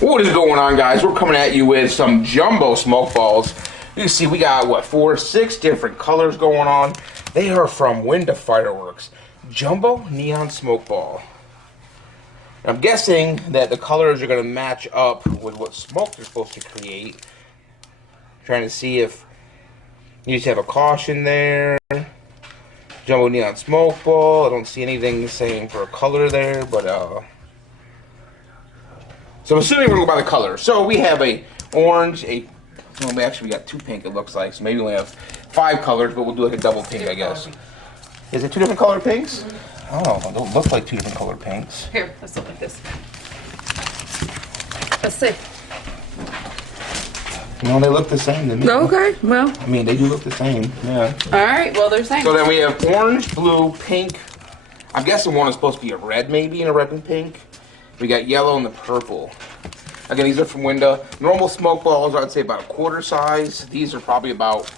What is going on, guys? We're coming at you with some jumbo smoke balls. You can see we got, what, 4, 6 different colors going on. They are from WINDA Fireworks. Jumbo neon smoke ball. I'm guessing that the colors are going to match up with what smoke they're supposed to create. Trying to see if you just have a caution there. Jumbo neon smoke ball. I don't see anything saying for a color there, but so I'm assuming we're going to go by the color. So we have a orange, well, actually we got 2 pink it looks like. So maybe we only have 5 colors, but we'll do like a double pink, I guess. Is it 2 different color pinks? Oh, they don't look like 2 different color pinks. Here, let's look like this. Let's see. No, they look the same to me. Okay, well. I mean, they do look the same, yeah. Alright, well, they're same. So then we have orange, blue, pink. I'm guessing one is supposed to be a red maybe, and a red and pink. We got yellow and the purple. Again, these are from WINDA. Normal smoke balls, I'd say about a quarter size. These are probably about,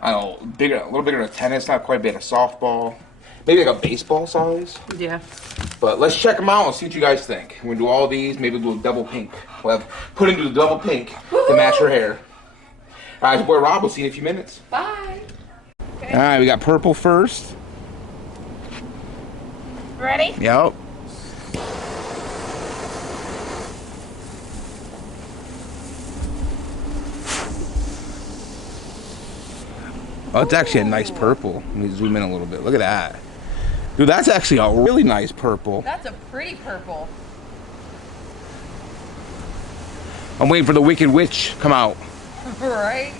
I don't know, bigger, a little bigger than a tennis, not quite big, a softball. Maybe like a baseball size. Yeah. But let's check them out and see what you guys think. We're gonna do all these, maybe we'll do a double pink. We'll have put into the double pink to match her hair. All right, boy Rob, we'll see you in a few minutes. Bye. Okay. All right, we got purple first. Ready? Yep. Oh, it's actually a nice purple. Let me zoom in a little bit. Look at that. Dude, that's actually a really nice purple. That's a pretty purple. I'm waiting for the Wicked Witch to come out. Right?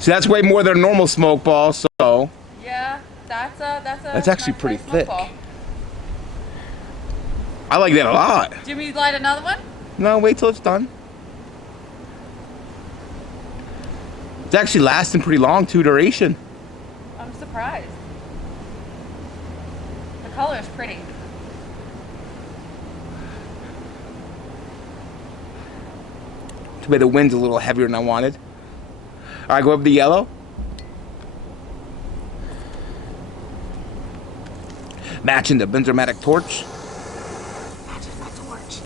See, that's way more than a normal smoke ball, so. Yeah, That's actually nice pretty smoke thick. ball. I like that a lot. Do you want me to light another one? No, wait till it's done. It's actually lasting pretty long, too, duration. I'm surprised. The color is pretty. Too bad the wind's a little heavier than I wanted. All right, go up the yellow. Matching the benzomatic torch. Matches my torch.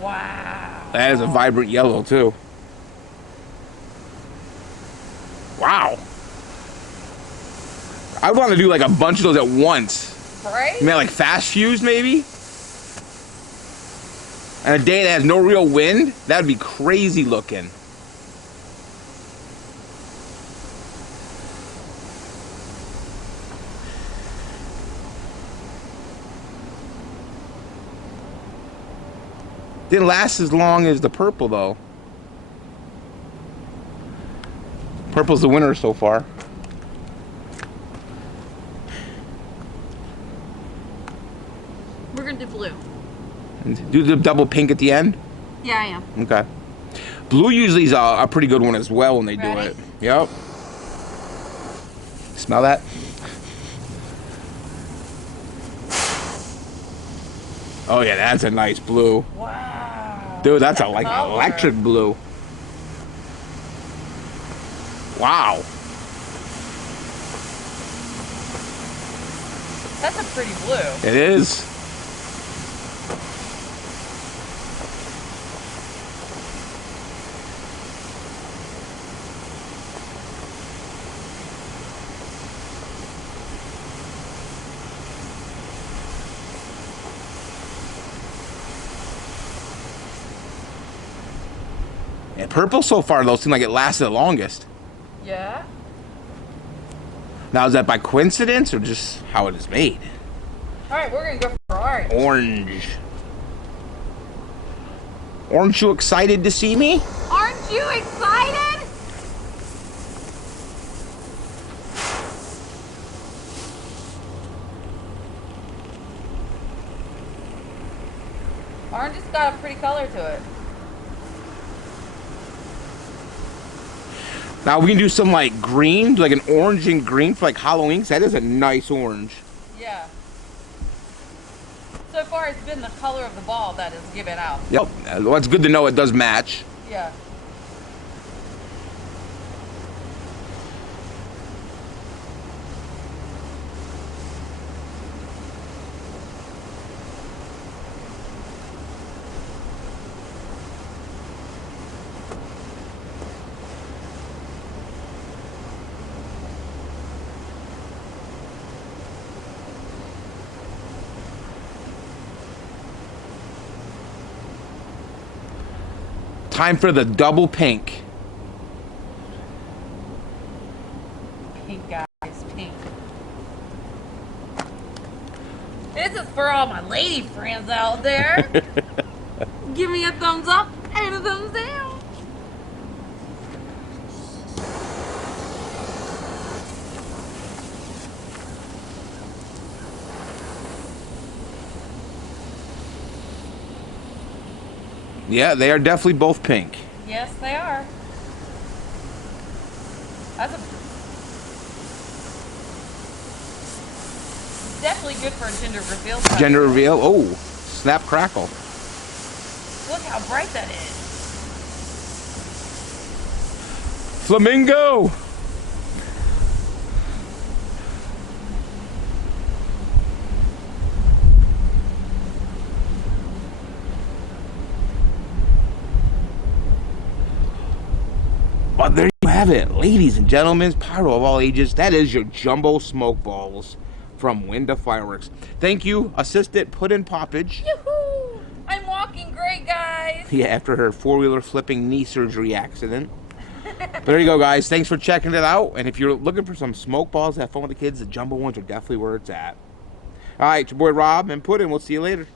Wow. That is a vibrant yellow, too. Wow. I want to do like a bunch of those at once. Right? You mean like fast fuse, maybe? And a day that has no real wind? That would be crazy looking. Didn't last as long as the purple, though. Purple's the winner so far. We're gonna do blue. And do the double pink at the end? Yeah, I am. Okay. Blue usually is a pretty good one as well when they do Ready? it. Yep. Smell that? Oh yeah, that's a nice blue. Wow. Dude, that's a like color. electric blue. Wow. That's a pretty blue. It is. And purple so far though seemed like it lasted the longest. Yeah. Now is that by coincidence or just how it is made? Alright, we're gonna go for orange. Orange. Aren't you excited to see me? Aren't you excited? Orange has got a pretty color to it. Now we can do some like green, like an orange and green for like Halloween. 'Cause that is a nice orange. Yeah. So far, it's been the color of the ball that is given out. Yep. Well, it's good to know it does match. Yeah. Time for the double pink. Pink, guys, pink. This is for all my lady friends out there. Give me a thumbs up and a thumbs down. Yeah, they are definitely both pink. Yes, they are. That's definitely good for a gender reveal. Gender reveal. Oh, snap crackle. Look how bright that is. Flamingo. Well, there you have it, ladies and gentlemen, pyro of all ages. That is your jumbo smoke balls from WINDA Fireworks. Thank you, assistant put in poppage. Yoo-hoo! I'm walking great, guys. Yeah, after her four-wheeler flipping knee surgery accident. But there you go, guys. Thanks for checking it out. And if you're looking for some smoke balls to have fun with the kids, the jumbo ones are definitely where it's at. All right, it's your boy Rob and Puddin'. We'll see you later.